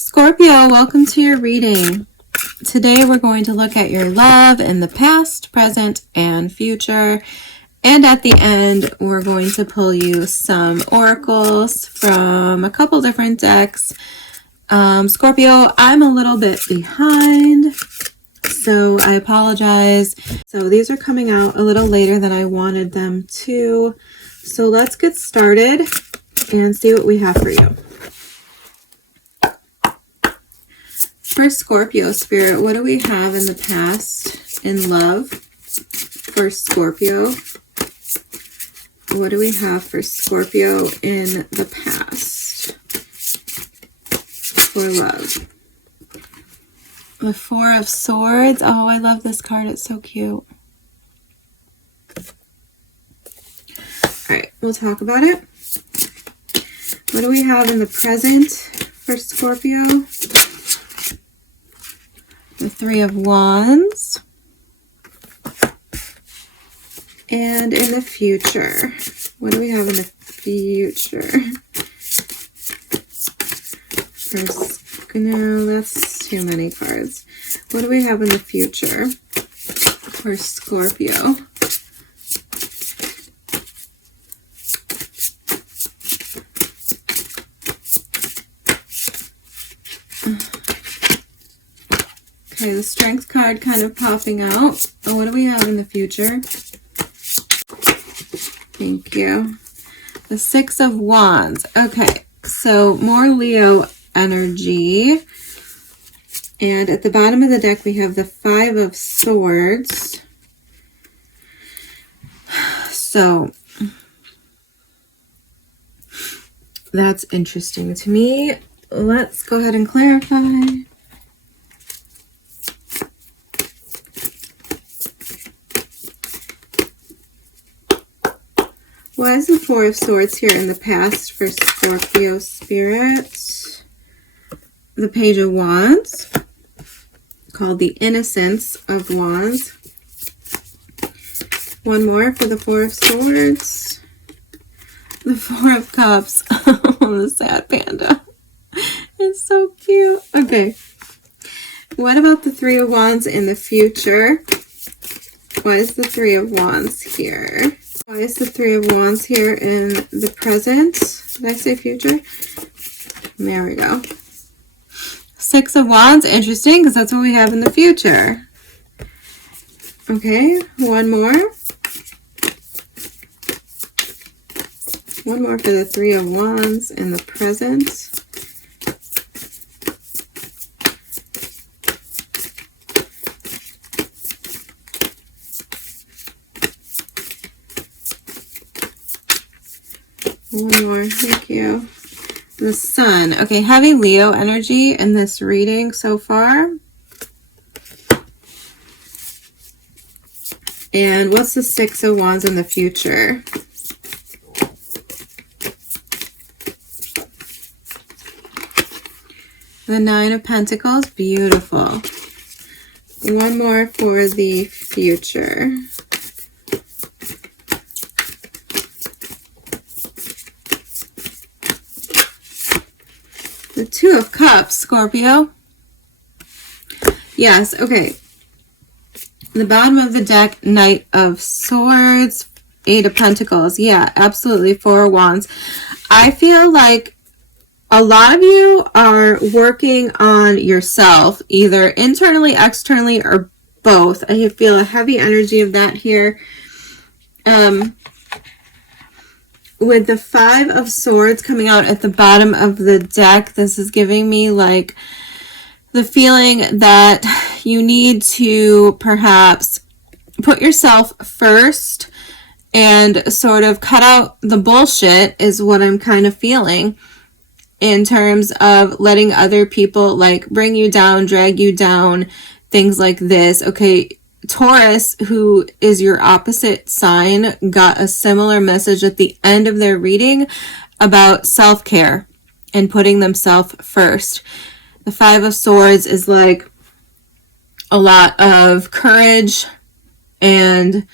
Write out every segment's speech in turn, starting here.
Scorpio, welcome to your reading. Today we're going to look at your love in the past, present, and future. And at the end, we're going to pull you some oracles from a couple different decks. Scorpio, I'm a little bit behind, so I apologize. So these are coming out a little later than I wanted them to. So let's get started and see what we have for you. For Scorpio spirit, what do we have in the past in love for Scorpio? What do we have for Scorpio in the past for love? The Four of Swords. Oh, I love this card. It's so cute. All right, we'll talk about it. What do we have in the present for Scorpio? The Three of Wands. And in the future, what do we have in the future? No, that's too many cards. What do we have in the future for Scorpio? Okay, the Strength card kind of popping out. Oh, what do we have in the future? Thank you. The Six of Wands. Okay, so more Leo energy. And at the bottom of the deck, we have the Five of Swords. So that's interesting to me. Let's go ahead and clarify. Why is the Four of Swords here in the past for Scorpio spirit? The Page of Wands, called the Innocence of Wands. One more for the Four of Swords. The Four of Cups. Oh, the sad panda. It's so cute. Okay. What about the Three of Wands in the future? Why is the Three of Wands here? Why is the Three of Wands here in the present? Did I say future? There we go. Six of Wands, interesting, because that's what we have in the future. Okay, one more. One more for the Three of Wands in the present. One more, thank you. The Sun. Okay, heavy Leo energy in this reading so far. And what's the Six of Wands in the future? The Nine of Pentacles. Beautiful. One more for the future. The Two of Cups, Scorpio. Yes, okay. The bottom of the deck, Knight of Swords, Eight of Pentacles. Yeah, absolutely. Four of Wands. I feel like a lot of you are working on yourself, either internally, externally, or both. I feel a heavy energy of that here. With the Five of Swords coming out at the bottom of the deck, this is giving me like the feeling that you need to perhaps put yourself first and sort of cut out the bullshit is what I'm kind of feeling in terms of letting other people like bring you down, drag you down, things like this. Okay, Taurus, who is your opposite sign, got a similar message at the end of their reading about self-care and putting themselves first. The Five of Swords is like a lot of courage and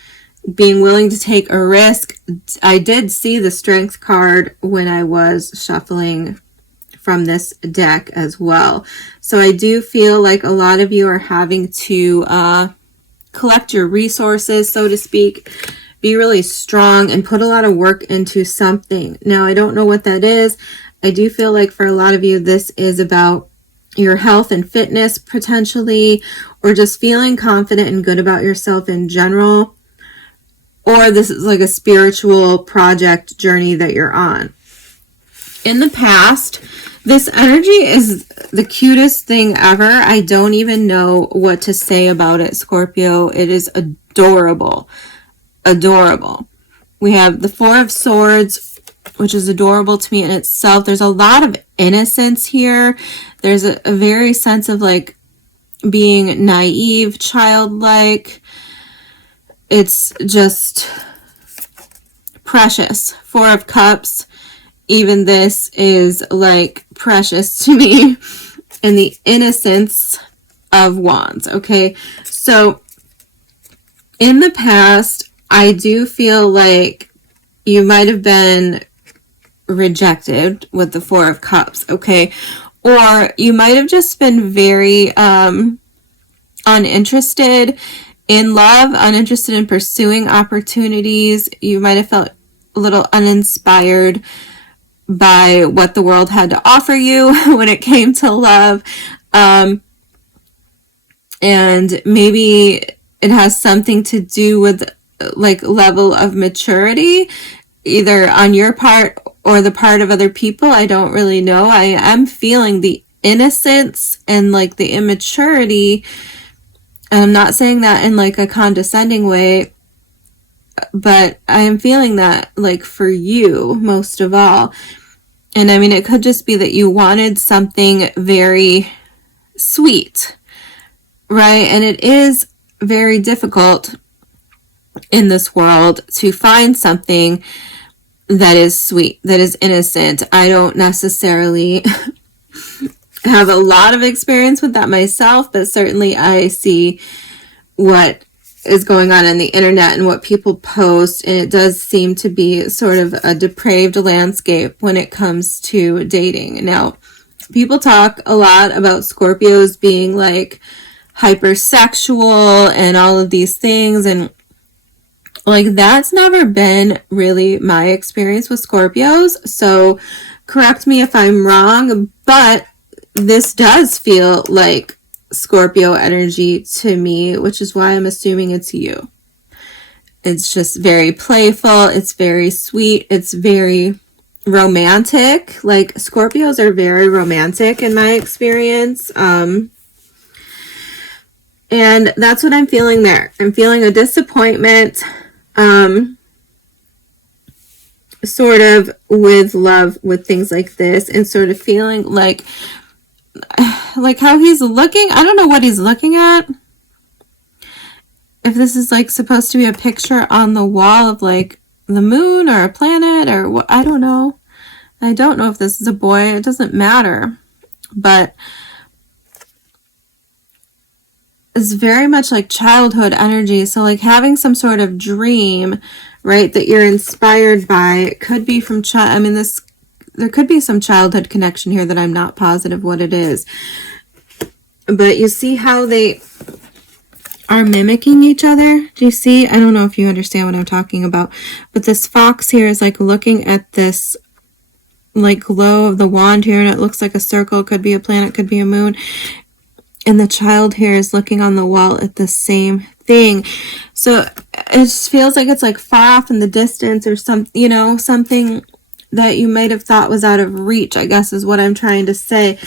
being willing to take a risk. I did see the Strength card when I was shuffling from this deck as well. So I do feel like a lot of you are having to collect your resources, so to speak, be really strong and put a lot of work into something. Now, I don't know what that is. I do feel like for a lot of you, this is about your health and fitness potentially, or just feeling confident and good about yourself in general. Or this is like a spiritual project journey that you're on. In the past, this energy is the cutest thing ever. I don't even know what to say about it, Scorpio. It is adorable. Adorable. We have the Four of Swords, which is adorable to me in itself. There's a lot of innocence here. There's a very sense of like being naive, childlike. It's just precious. Four of Cups. Even this is like precious to me. And the innocence of Wands. Okay. So in the past, I do feel like you might have been rejected with the Four of Cups. Okay. Or you might have just been very uninterested in love, uninterested in pursuing opportunities. You might have felt a little uninspired by what the world had to offer you when it came to love. And maybe it has something to do with like level of maturity, either on your part or the part of other people. I don't really know. I am feeling the innocence and like the immaturity. And I'm not saying that in like a condescending way, but I am feeling that like for you most of all. And I mean, it could just be that you wanted something very sweet, right? And it is very difficult in this world to find something that is sweet, that is innocent. I don't necessarily have a lot of experience with that myself, but certainly I see what is going on the internet and what people post, and it does seem to be sort of a depraved landscape when it comes to dating. Now, people talk a lot about Scorpios being like hypersexual and all of these things, and like that's never been really my experience with Scorpios, so correct me if I'm wrong, but this does feel like Scorpio energy to me, which is why I'm assuming it's you. It's just very playful, it's very sweet, it's very romantic. Like Scorpios are very romantic in my experience. And that's what I'm feeling there. I'm feeling a disappointment, sort of with love, with things like this, and sort of feeling like how he's looking. I don't know what he's looking at. If this is like supposed to be a picture on the wall of like the moon or a planet or what, I don't know. I don't know if this is a boy. It doesn't matter. But it's very much like childhood energy. So like having some sort of dream, right, that you're inspired by. It could be from there could be some childhood connection here that I'm not positive what it is. But you see how they are mimicking each other? Do you see? I don't know if you understand what I'm talking about. But this fox here is like looking at this like glow of the wand here, and it looks like a circle. It could be a planet, could be a moon. And the child here is looking on the wall at the same thing. So it just feels like it's like far off in the distance, or something that you might have thought was out of reach, I guess is what I'm trying to say.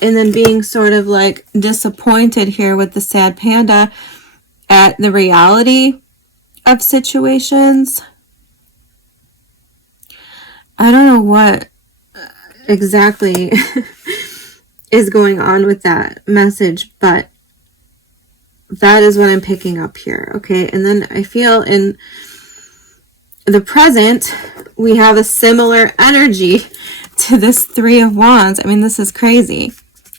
And then being sort of like disappointed here with the sad panda at the reality of situations. I don't know what exactly is going on with that message, but that is what I'm picking up here. Okay. And then I feel in the present, we have a similar energy to this Three of Wands. I mean, this is crazy.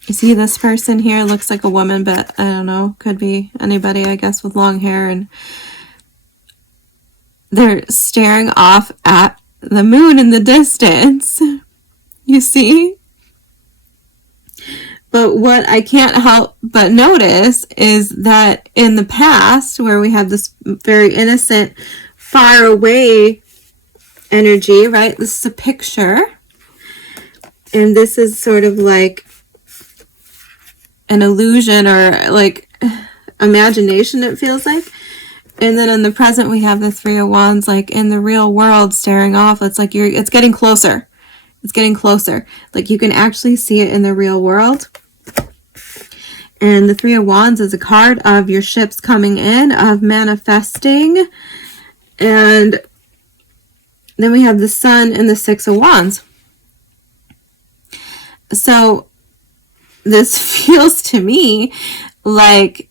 You see this person here looks like a woman, but I don't know, could be anybody, I guess, with long hair, and they're staring off at the moon in the distance. You see? But what I can't help but notice is that in the past, where we have this very innocent, far away energy, right? This is a picture. And this is sort of like an illusion or like imagination, it feels like. And then in the present, we have the Three of Wands, like in the real world, staring off. It's like it's getting closer. It's getting closer. Like you can actually see it in the real world. And the Three of Wands is a card of your ships coming in, of manifesting. And then we have the Sun and the Six of Wands. So this feels to me like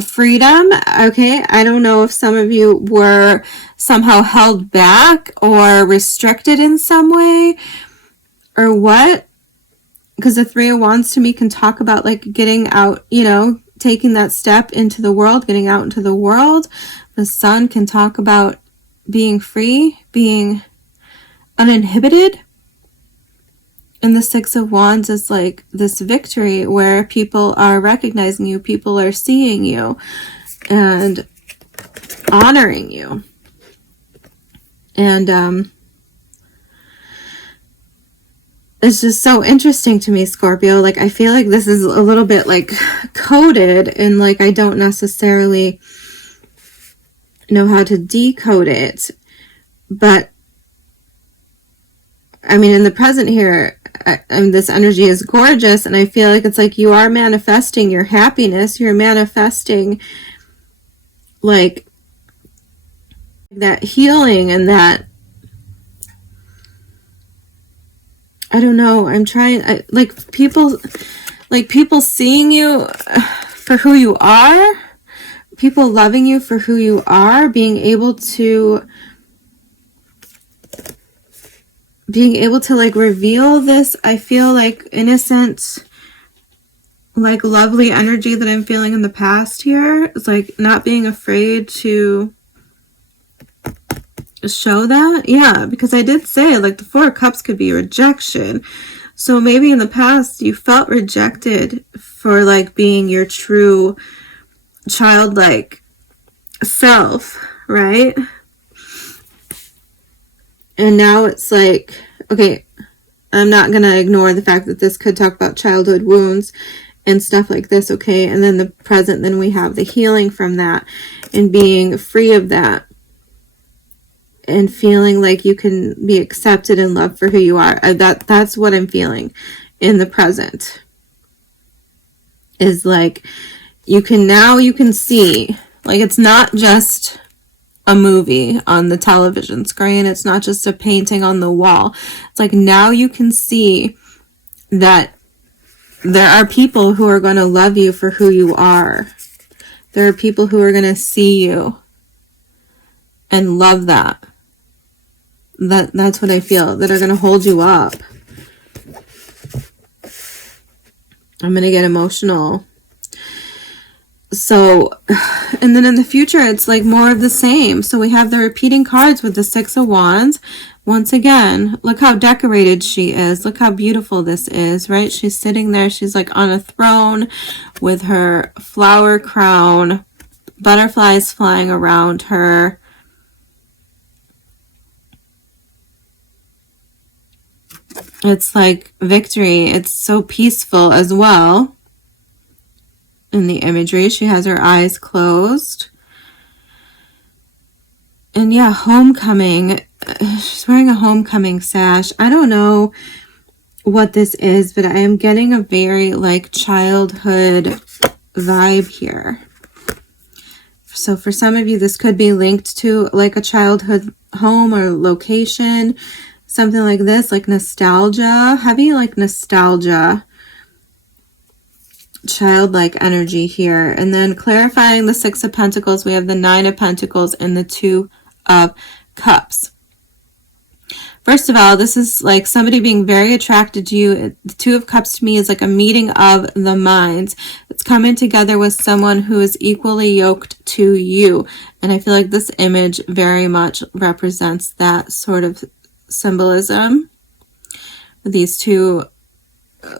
freedom. Okay, I don't know if some of you were somehow held back or restricted in some way or what, because the Three of Wands to me can talk about like getting out, you know, taking that step into the world, getting out into the world. The Sun can talk about being free, being uninhibited. And the Six of Wands is like this victory where people are recognizing you, people are seeing you and honoring you. And it's just so interesting to me, Scorpio. Like, I feel like this is a little bit like coded and like I don't necessarily know how to decode it. But I mean, in the present here, this energy is gorgeous, and I feel like it's like you are manifesting your happiness. You're manifesting like that healing and that, I don't know, I'm trying, like people seeing you for who you are, people loving you for who you are, being able to like reveal this, I feel like innocent, like lovely energy that I'm feeling in the past here. It's like not being afraid to show that. Yeah, because I did say like the Four of Cups could be rejection. So maybe in the past you felt rejected for like being your true childlike self, right? And now it's like, okay, I'm not going to ignore the fact that this could talk about childhood wounds and stuff like this, okay? And then the present, then we have the healing from that and being free of that and feeling like you can be accepted and loved for who you are. That's what I'm feeling in the present. Is like, you can see, like it's not just a movie on the television screen. It's not just a painting on the wall. It's like now you can see that there are people who are going to love you for who you are. There are people who are going to see you and love that. That's what I feel, that are going to hold you up. I'm going to get emotional. So, and then in the future, it's like more of the same. So we have the repeating cards with the Six of Wands. Once again, look how decorated she is. Look how beautiful this is, right? She's sitting there. She's like on a throne with her flower crown, butterflies flying around her. It's like victory. It's so peaceful as well. In the imagery, she has her eyes closed. And yeah, homecoming. She's wearing a homecoming sash. I don't know what this is, but I am getting a very like childhood vibe here. So for some of you, this could be linked to like a childhood home or location, something like this, like nostalgia, heavy like nostalgia. Childlike energy here. And then clarifying the Six of Pentacles, we have the Nine of Pentacles and the Two of Cups. First of all, this is like somebody being very attracted to you. The Two of Cups to me is like a meeting of the minds. It's coming together with someone who is equally yoked to you. And I feel like this image very much represents that sort of symbolism. These two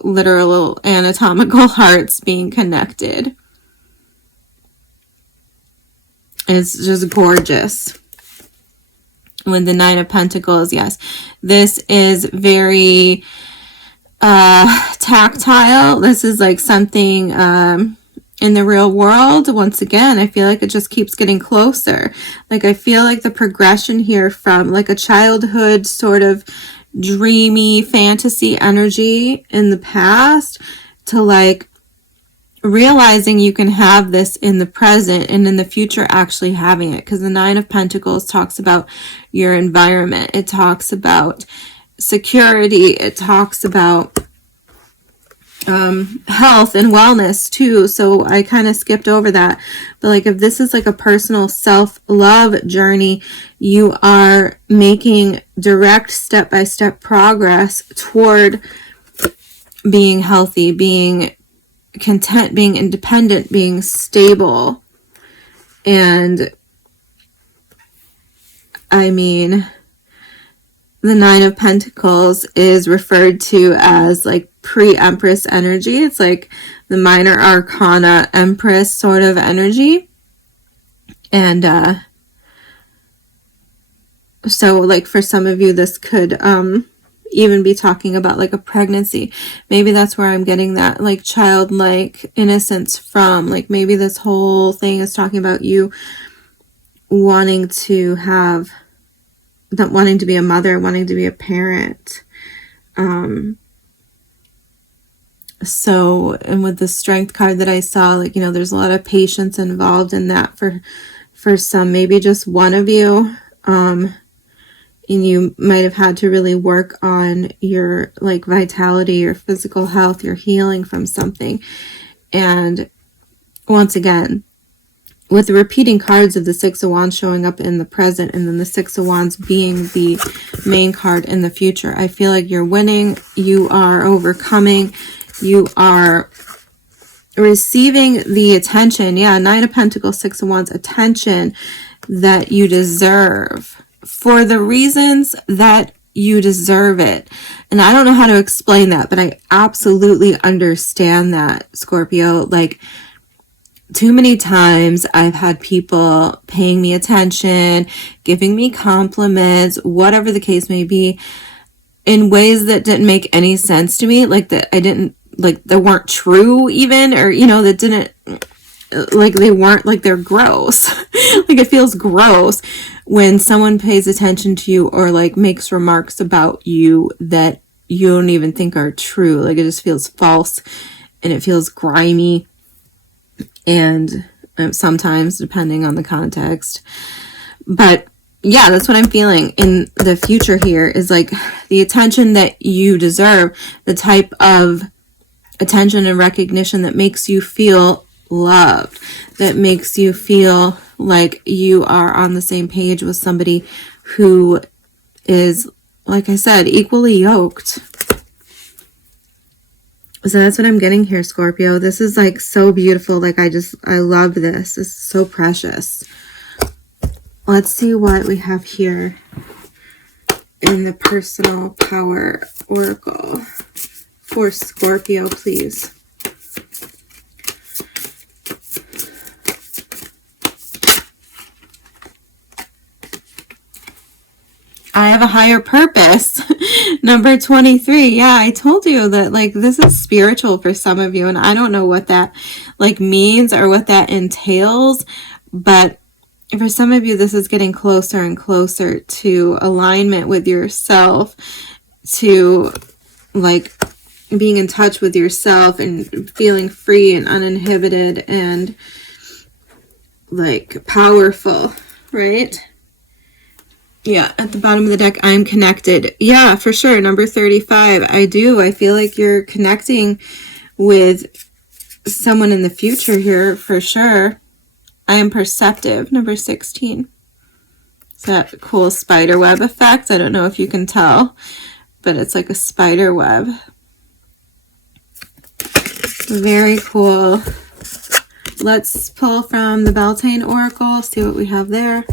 literal anatomical hearts being connected. It's just gorgeous. With the Nine of Pentacles, yes, this is very tactile. This is like something in the real world. Once again, I feel like it just keeps getting closer. Like I feel like the progression here from like a childhood sort of dreamy fantasy energy in the past to like realizing you can have this in the present and in the future actually having it, because the Nine of Pentacles talks about your environment. It talks about security. It talks about health and wellness too. So I kind of skipped over that. But like if this is like a personal self-love journey, you are making direct step-by-step progress toward being healthy, being content, being independent, being stable. And I mean, the Nine of Pentacles is referred to as like pre-Empress energy. It's like the minor arcana Empress sort of energy. And so like for some of you, this could even be talking about like a pregnancy. Maybe that's where I'm getting that like childlike innocence from. Like maybe this whole thing is talking about you wanting to have, not wanting to be a mother, wanting to be a parent. So, and with the Strength card that I saw, like, you know, there's a lot of patience involved in that for some, maybe just one of you. And you might have had to really work on your like vitality, your physical health, your healing from something. And once again, with the repeating cards of the Six of Wands showing up in the present and then the Six of Wands being the main card in the future, I feel like you're winning, you are overcoming, you are receiving the attention, Nine of Pentacles, Six of Wands, attention that you deserve for the reasons that you deserve it. And I don't know how to explain that, but I absolutely understand that, Scorpio. Like, too many times I've had people paying me attention, giving me compliments, whatever the case may be, in ways that didn't make any sense to me, like that I didn't, like that weren't true even, or, you know, that didn't, like they weren't, like they're gross. Like it feels gross when someone pays attention to you or like makes remarks about you that you don't even think are true. Like it just feels false and it feels grimy. And sometimes depending on the context, but yeah, that's what I'm feeling in the future here is like the attention that you deserve, the type of attention and recognition that makes you feel loved, that makes you feel like you are on the same page with somebody who is, like I said, equally yoked. So that's what I'm getting here, Scorpio. This is like so beautiful. Like I love this. It's so precious. Let's see what we have here in the Personal Power Oracle for Scorpio, please. I have a higher purpose. Number 23. Yeah, I told you that like this is spiritual for some of you, and I don't know what that like means or what that entails, but for some of you this is getting closer and closer to alignment with yourself, to like being in touch with yourself and feeling free and uninhibited and like powerful, right? Yeah, at the bottom of the deck, I'm connected. Yeah, for sure. Number 35. I do. I feel like you're connecting with someone in the future here, for sure. I am perceptive. Number 16. It's that cool spider web effect. I don't know if you can tell, but it's like a spider web. Very cool. Let's pull from the Beltane Oracle, see what we have there.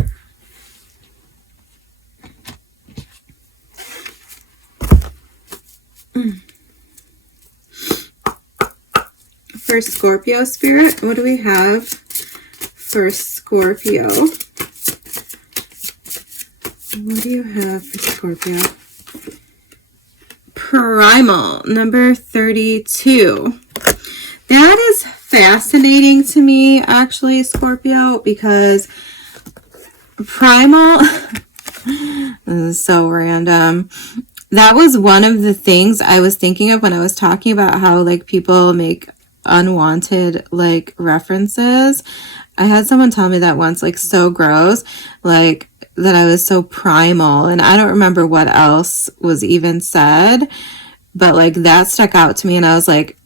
for Scorpio spirit? What do we have for Scorpio? What do you have for Scorpio? Primal, number 32. That is fascinating to me, actually, Scorpio, because primal, this is so random. That was one of the things I was thinking of when I was talking about how, like, people make unwanted, like, references. I had someone tell me that once, like, so gross, like, that I was so primal, and I don't remember what else was even said, but, like, that stuck out to me, and I was like,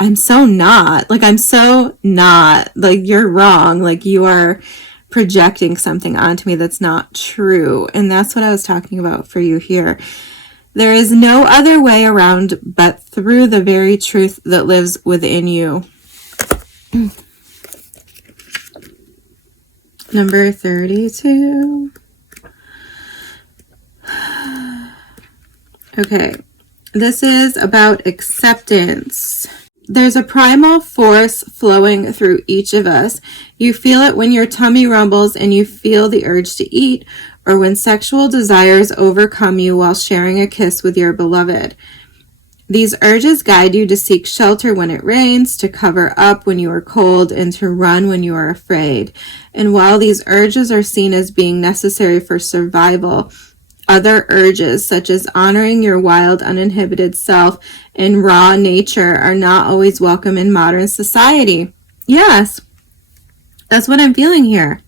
I'm so not. Like, I'm so not. Like, you're wrong. Like, you are projecting something onto me that's not true, and that's what I was talking about for you here. There is no other way around but through the very truth that lives within you. Number 32. Okay, this is about acceptance. There's a primal force flowing through each of us. You feel it when your tummy rumbles and you feel the urge to eat, or when sexual desires overcome you while sharing a kiss with your beloved. These urges guide you to seek shelter when it rains, to cover up when you are cold, and to run when you are afraid. And while these urges are seen as being necessary for survival, other urges, such as honoring your wild, uninhibited self and raw nature, are not always welcome in modern society. Yes, that's what I'm feeling here.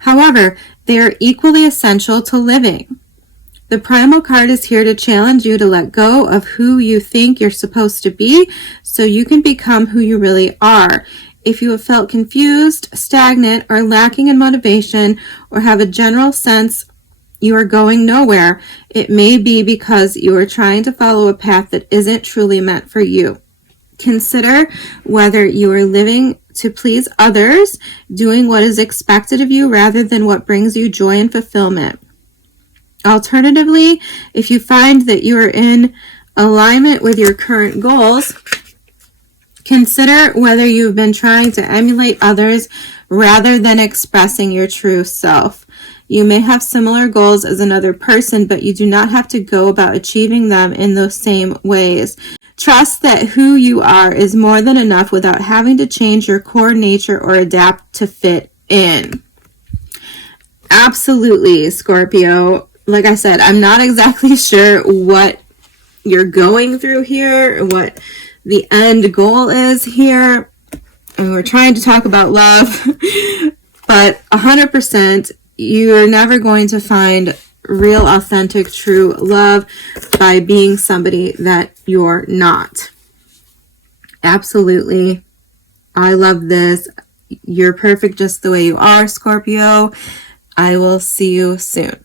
However, they are equally essential to living. The primal card is here to challenge you to let go of who you think you're supposed to be so you can become who you really are. If you have felt confused, stagnant, or lacking in motivation, or have a general sense you are going nowhere, it may be because you are trying to follow a path that isn't truly meant for you. Consider whether you are living to please others, doing what is expected of you rather than what brings you joy and fulfillment. Alternatively, if you find that you are in alignment with your current goals, consider whether you've been trying to emulate others rather than expressing your true self. You may have similar goals as another person, but you do not have to go about achieving them in those same ways. Trust that who you are is more than enough without having to change your core nature or adapt to fit in. Absolutely, Scorpio. Like I said, I'm not exactly sure what you're going through here, what the end goal is here. And we're trying to talk about love, but 100%, you're never going to find real, authentic, true love by being somebody that you're not. Absolutely. I love this. You're perfect just the way you are, Scorpio. I will see you soon.